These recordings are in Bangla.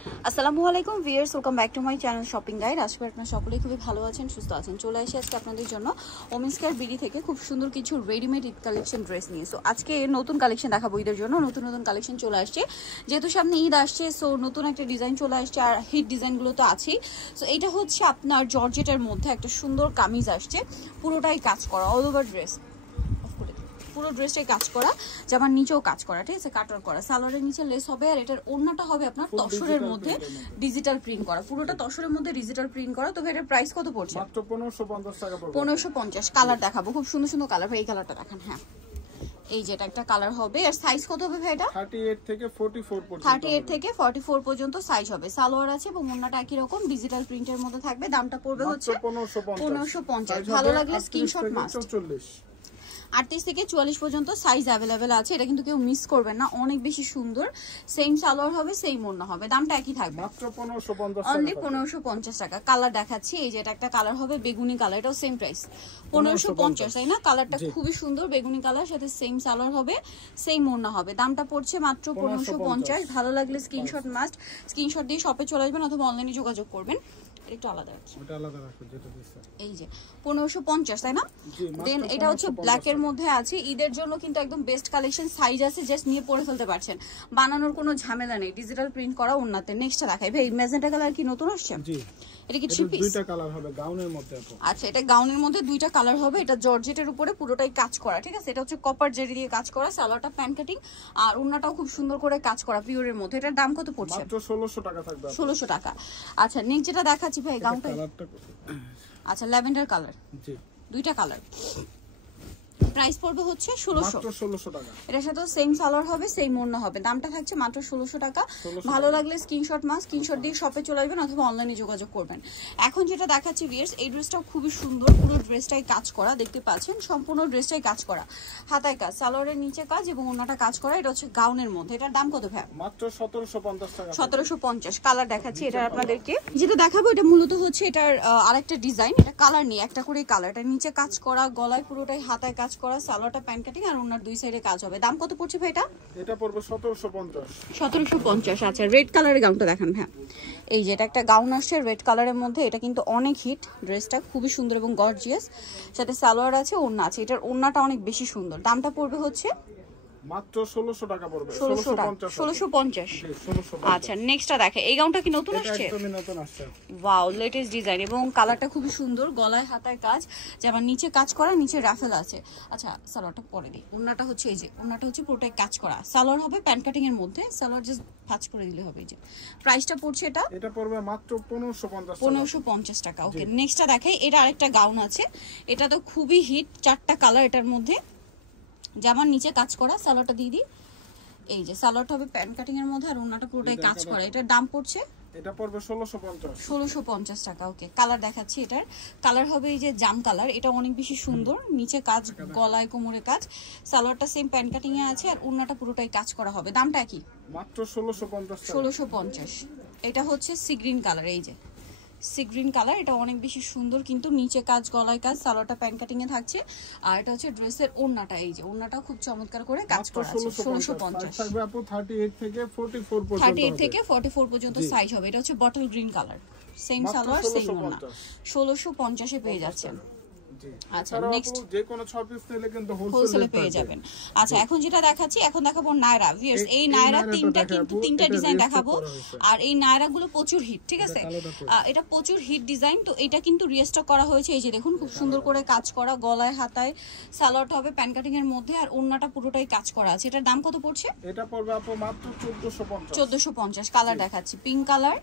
আসসালামু আলাইকুম viewers, welcome back to my channel shopping guide. আশা করি আপনারা সকলেই খুবই ভালো আছেন, সুস্থ আছেন। চলে আসি আজকে আপনাদের জন্য ওমেন্স কেয়ার বিডি থেকে খুব সুন্দর কিছু রেডিমেড ঈদ কালেকশন ড্রেস নিয়ে। সো আজকে নতুন কালেকশন দেখাবো ঈদের জন্য। নতুন নতুন কালেকশন চলে আসছে, যেহেতু সামনে ঈদ আসছে। সো নতুন একটা ডিজাইন চলে আসছে, আর হিট ডিজাইনগুলো তো আছেই। সো এটা হচ্ছে আপনার জর্জেটের মধ্যে একটা সুন্দর কামিজ আসছে, পুরোটাই কাজ করা, অল ওভার ড্রেস, পুরো ড্রেসটাই কাজ করা, জামার নিচেও কাজ করা, ঠিক আছে, কাটার করা। সালোয়ারের নিচে লেস হবে, আর এটার ওড়নাটা হবে আপনার তসরের মধ্যে ডিজিটাল প্রিন্ট করা, পুরোটা তসরের মধ্যে ডিজিটাল প্রিন্ট করা। তবে এটার প্রাইস কত পড়ছে? মাত্র 1550 টাকা পড়বে। 1550। কালার দেখাবো, খুব সুন্দর সুন্দর কালার। ভাই এই কালারটা দেখেন, হ্যাঁ এই যেটা একটা কালার হবে। আর সাইজ কত হবে ভাই এটা? 38 থেকে 44 পর্যন্ত। 38 থেকে 44 পর্যন্ত সাইজ হবে। সালোয়ার আছে এবং ওড়নাটা একই রকম ডিজিটাল প্রিন্টের মধ্যে থাকবে। দামটা পড়বে হচ্ছে 1550। ভালো লাগলে স্ক্রিনশট মাস্ট। 38 থেকে 44 পর্যন্ত সাইজ অ্যাভেলেবেল আছে। এটা কিন্তু কেউ মিস করবেন না, অনেক বেশি সুন্দর। সেম সালোয়ার হবে, সেম ওড়না হবে, দামটা একই থাকবে, মাত্র 1550 অনলি 1550 টাকা। কালার দেখাচ্ছি, এই যে এটা একটা কালার হবে বেগুনি কালার, এটাও সেম প্রাইস 1550, তাই না? কালারটা খুবই সুন্দর, বেগুনি কালার, সাথে সেম সালোয়ার হবে, সেম ওড়না হবে। দামটা পড়ছে মাত্র 1550। ভালো লাগলে স্ক্রিনশট মাস্ট, স্ক্রিনশট দিয়ে শপে চলে আসবেন অথবা অনলাইনে যোগাযোগ করবেন। একটু আলাদা রাখছি, ওটা আলাদা রাখো যেটা দিছে। এই যে 1550, তাই না? দেন এটা হচ্ছে ব্ল্যাক এর মধ্যে আছে। ঈদের জন্য কিন্তু একদম বেস্ট কালেকশন, সাইজ আছে, জাস্ট নিয়ে পরে ফেলতে পারছেন, বানানোর কোনো ঝামেলা নেই, ডিজিটাল প্রিন্ট করা ওন্নাতে। নেক্সটটা দেখাই ভাই, ম্যাজেন্টা কালার কি নতুন আসছে? জি, এটা কি থ্রি পিস? দুইটা কালার হবে গাউনের মধ্যে আপু। আচ্ছা, এটা গাউনের মধ্যে দুইটা কালার হবে। এটা জর্জেটের উপরে পুরোটাই কাজ করা, ঠিক আছে। এটা হচ্ছে কপার জেরি দিয়ে কাজ করা, সালোয়ারটা প্যান কাটিং, আর ওন্নাটাও খুব সুন্দর করে কাজ করা পিওরের মধ্যে। এটার দাম কত পড়ছে? মাত্র 1600 টাকা থাকবে। 1600 টাকা। আচ্ছা, নেক্সট যেটা দেখাচ্ছি ভাই, গাউনটা আচ্ছা ল্যাভেন্ডার কালার, জি দুইটা কালার। প্রাইস পড়বে হচ্ছে 1600 টাকা। এটার সাথে সেম সালোয়ার হবে, সেম ওড়না হবে, দামটা থাকছে মাত্র 1600 টাকা। ভালো লাগলে স্ক্রিনশট স্ক্রিনশট দিয়ে শপে চলে আসবেন অথবা অনলাইনে যোগাযোগ করবেন। এখন যেটা দেখাচ্ছি ভিউয়ার্স, এই ড্রেসটাও খুবই সুন্দর, পুরো ড্রেসটাই কাজ করা, দেখতে পাচ্ছেন সম্পূর্ণ ড্রেসটাই কাজ করা, হাতায় কাজ, সালোয়ারের নিচে কাজ এবং ওড়নাটা কাজ করা। এটা হচ্ছে গাউনের মধ্যে। এটার দাম কত ভাই? মাত্র 1750 টাকা। 1750। কালার দেখাচ্ছি, এটা আপনাদেরকে যেটা দেখাবো এটা মূলত হচ্ছে এটার আরেকটা ডিজাইন, এটা কালার নিয়ে একটা করে কালার। এটা নিচে কাজ করা, গলায় পুরোটাই হাতায় কাজ করা, সালোয়ারটা প্যান কাটিং, আর ওনার দুই সাইডে কাজ হবে। দাম কত পড়ছে ভাই এটা? এটা পড়বে 1750। 1750। আচ্ছা, রেড কালারের গাউনটা দেখেন, হ্যাঁ এই যে এটা একটা গাউন আসছে রেড কালারের মধ্যে। এটা কিন্তু অনেক হিট, ড্রেসটা খুবই সুন্দর এবং গর্জিয়াস, সাথে সালোয়ার আছে, ওড়না আছে। এটার ওড়নাটা অনেক বেশি সুন্দর। দামটা পড়বে হচ্ছে মাত্র 1600 টাকা পড়বে। 1650। আচ্ছা, নেক্সটটা দেখে, এই গাউনটা কি নতুন আসছে? একদমই নতুন আসছে। ওয়াও, লেটেস্ট ডিজাইন এবং কালারটা খুবই সুন্দর, গলায় হাতায় কাজ, যেমন নিচে কাজ করা, নিচে রাফেল আছে। আচ্ছা, সালোয়ারটা পরে দিই। ওড়নাটা হচ্ছে এই যে, ওড়নাটা হচ্ছে পুরোটাই কাজ করা, সালোয়ার হবে প্যান কাটিং এর মধ্যে, সালোয়ার জাস্ট ভাঁজ করে দিলে হবে। এই যে প্রাইসটা পড়ছে এটা পড়বে মাত্র 1550 টাকা। 1550 টাকা। ওকে, নেক্সটটা দেখাই, এটা আরেকটা গাউন আছে, এটা তো খুবই হিট, চারটা কালার এটার মধ্যে, জামার নিচে কাজ করা, সালোয়ারটা দিয়ে দিই। এই যে সালোয়ারটা হবে প্যান কাটিং এর মধ্যে, আর ওড়নাটা পুরোটাই কাজ করা। এটার দাম পড়ছে এটা পড়বে 1650। 1650 টাকা। ওকে, কালার দেখাচ্ছি, এটার কালার হবে এই যে জাম কালার, এটা অনেক বেশি সুন্দর, নিচে কাজ, গলায় কোমরে কাজ, সালোয়ারটা সেম প্যান কাটিং এ আছে, আর ওড়নাটা পুরোটাই কাজ করা হবে। দামটা কি? মাত্র 1650 টাকা। 1650। এটা হচ্ছে সি গ্রিন কালার, এই যে সি গ্রিন কালার, এটা অনেক বেশি সুন্দর, কিন্তু নিচে কাজ, গলায় কাজ, সালোয়ারটা প্যান কাটিং এ থাকছে, আর এটা হচ্ছে ড্রেসের ওড়নাটা, এই যে ওড়নাটা খুব চমৎকার করে কাজ করা আছে। 1650 থাকবে আপু। 38 থেকে 44 পর্যন্ত। 38 থেকে 44 পর্যন্ত সাইজ হবে। এটা হচ্ছে bottle green colour, same salwar, same ওড়না, 1650 এ পেয়ে যাচ্ছেন। আচ্ছা, নেক্সট যে কোনো 6 পিস নিলে কিন্তু হোলসেলে পেয়ে যাবেন। আচ্ছা, এখন যেটা দেখাচ্ছি, এখন দেখাবো নায়রা। ভিউয়ার্স, এই নায়রা তিনটা ডিজাইন দেখাবো, আর এই নায়রা গুলো প্রচুর হিট, ঠিক আছে, এটা প্রচুর হিট ডিজাইন। তো এটা কিন্তু রিস্টক করা হয়েছে, এই যে দেখুন খুব সুন্দর করে কাজ করা, গলায় হাতায়, সালোয়ারটা হবে প্যান কাটিং এর মধ্যে, আর ওড়নাটা পুরোটাই কাজ করা আছে। এটার দাম কত পড়ছে? এটা পড়বে আপু মাত্র 1450। 1450। কালার দেখাচ্ছি, পিঙ্ক কালার,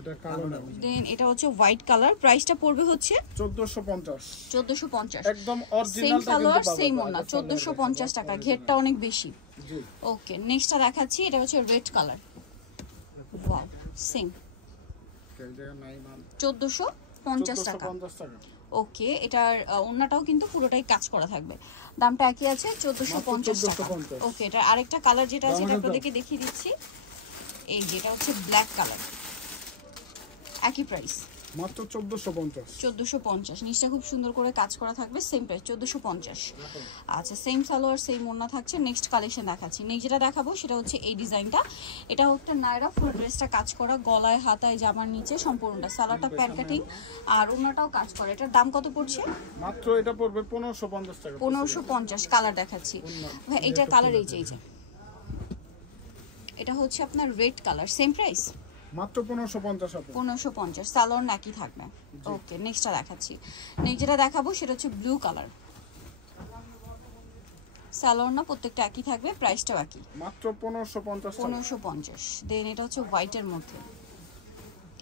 এটা কালো না, দেন এটা হচ্ছে হোয়াইট কালার। প্রাইসটা পড়বে হচ্ছে 1450। 1450। একদম অরিজিনাল সেম সালোয়ার, সেম ওড়না, 1450 টাকা। ঘেরটা অনেক বেশি। জি, ওকে, নেক্সটটা দেখাচ্ছি, এটা হচ্ছে রেড কালার, ওয়াও, সেম 1450 টাকা। ওকে, এটার ওড়নাটাও কিন্তু পুরোটাই কাজ করা থাকবে, দামটা একই আছে 1450 টাকা। ওকে, এটা আরেকটা কালার যেটা আছে এটা আপনাদেরকে দেখিয়ে দিচ্ছি, এই যেটা হচ্ছে ব্ল্যাক কালার, একই প্রাইস মাত্র 1450। 1450, নিচটা খুব সুন্দর করে কাজ করা থাকবে, সেম প্রাইস 1450। আচ্ছা, সেম সালোয়ার সেম ওড়না থাকছে। নেক্সট কালেকশন দেখাচ্ছি। নেক্সট যেটা দেখাবো সেটা হচ্ছে এই ডিজাইনটা। এটা হচ্ছে নায়রা, ফুল ড্রেসটা কাজ করা, গলায় হাতায় জামার নিচে সম্পূর্ণটা, সালোয়ারটা প্যান্ট কাটিং আর ওড়নাটাও কাজ করা। এটার দাম কত পড়ছে? মাত্র এটা পড়বে 1550 টাকা। 1550। কালার দেখাচ্ছি ভাই, এটা কালার এই যে এটা হচ্ছে আপনার রেড কালার, সেম প্রাইস মাত্র 1550 আপু। 1550, সালোয়ার নাকি থাকবে। ওকে, নেক্সটটা দেখাচ্ছি। নেক্সট যেটা দেখাবো সেটা হচ্ছে ব্লু কালার, সালোয়ার না প্রত্যেকটা একই থাকবে, প্রাইসটাও একই, মাত্র 1550 টাকা। 1550। দেন এটা হচ্ছে হোয়াইটের মধ্যে,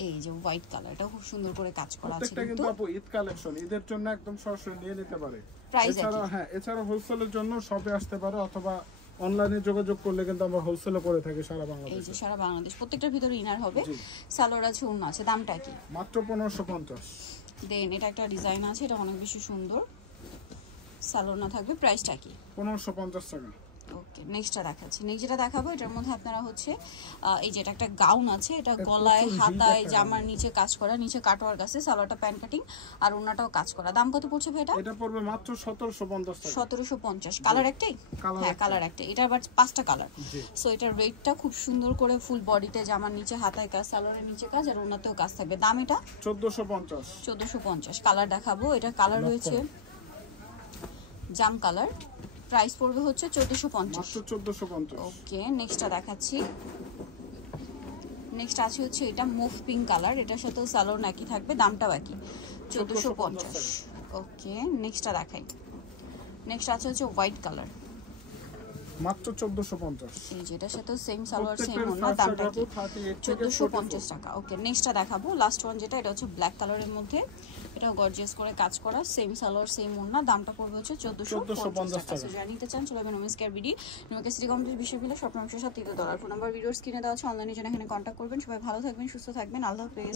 এই যে হোয়াইট কালার, এটাও খুব সুন্দর করে কাজ করা আছে প্রত্যেকটা কিন্তু আপু ঈদ কালেকশন, ঈদের জন্য একদম সরাসরি নিয়ে নিতে পারে। প্রাইস এছাড়া এছাড়া হোলসেলের জন্য শপে আসতে পারে অথবা অনলাইনে যোগাযোগ করলে কিন্তু আমরা হোলসেলে করে থাকি সারা এই বাংলাদেশে। যে সারা বাংলাদেশ, প্রত্যেকটার ভিতরে ইনার হবে, সালোয়ার আছে, ওড়না আছে। দামটা কি? মাত্র 1550। দেন এটা একটা ডিজাইন আছে, এটা অনেক বেশি সুন্দর, সালোয়ার না থাকবে, প্রাইসটা কি? 1550 টাকা। ওকে, নেক্সটটা দেখাচ্ছি। নেক্সট যেটা দেখাবো এটার মধ্যে আপনারা হচ্ছে এই যে এটা একটা গাউন আছে, এটা গলায় হাতায় জামার নিচে কাজ করা, নিচে কাটওয়ার আছে, সালোয়ারটা প্যান্ট কাটিং আর ওড়নাটাও কাজ করা। দাম কত পড়ছে ভাই এটা? এটা পড়বে মাত্র 1750 টাকা। 1750। কালার একটাই? হ্যাঁ, কালার একটাই। এটা আবার 5টা কালার। সো এটার রেটটা খুব সুন্দর করে ফুল বডিতে জামার নিচে হাতায় কাজ, সালোয়ারের নিচে কাজ আর ওড়নাতেও কাজ থাকবে। দাম এটা 1450। 1450। কালার দেখাবো, এটা কালার রয়েছে জাম কালার, প্রাইস পড়বে হচ্ছে 1450। মাত্র 1450। ওকে, নেক্সটটা দেখাচ্ছি। নেক্সট আছে হচ্ছে এটা মুভ পিঙ্ক কালার, এটার সাথেও সালোয়ার একই থাকবে, দামটাও একই, 1450। ওকে, নেক্সটটা দেখাই। নেক্সট আছে হচ্ছে হোয়াইট কালার, মাত্র 1450। এই যে এটার সাথেও সেম সালোয়ার সেম ওড়না, দামটা কি? 1450 টাকা। ওকে, নেক্সটটা দেখাবো, লাস্ট ওয়ান যেটা, এটা হচ্ছে ব্ল্যাক কালারের মধ্যে, এটাও গর্জিয়াস করে কাজ করা, সেম সালোয়ার সেম ওড়না, দামটা পড়বে হচ্ছে 1450 টাকা। সো যারা নিতে চান চলে যাবেন women's care BD, New Market city complex, বিশ্ববিদ্যালয়, শপ নম্বর 7 $3। ফোন নাম্বার ভিডিওর স্ক্রিনে দেওয়া আছে, অনলাইনে জন্য এখানে কন্ট্যাক্ট করবেন। সবাই ভালো থাকবেন, সুস্থ থাকবেন, আল্লাহ হাফেজ।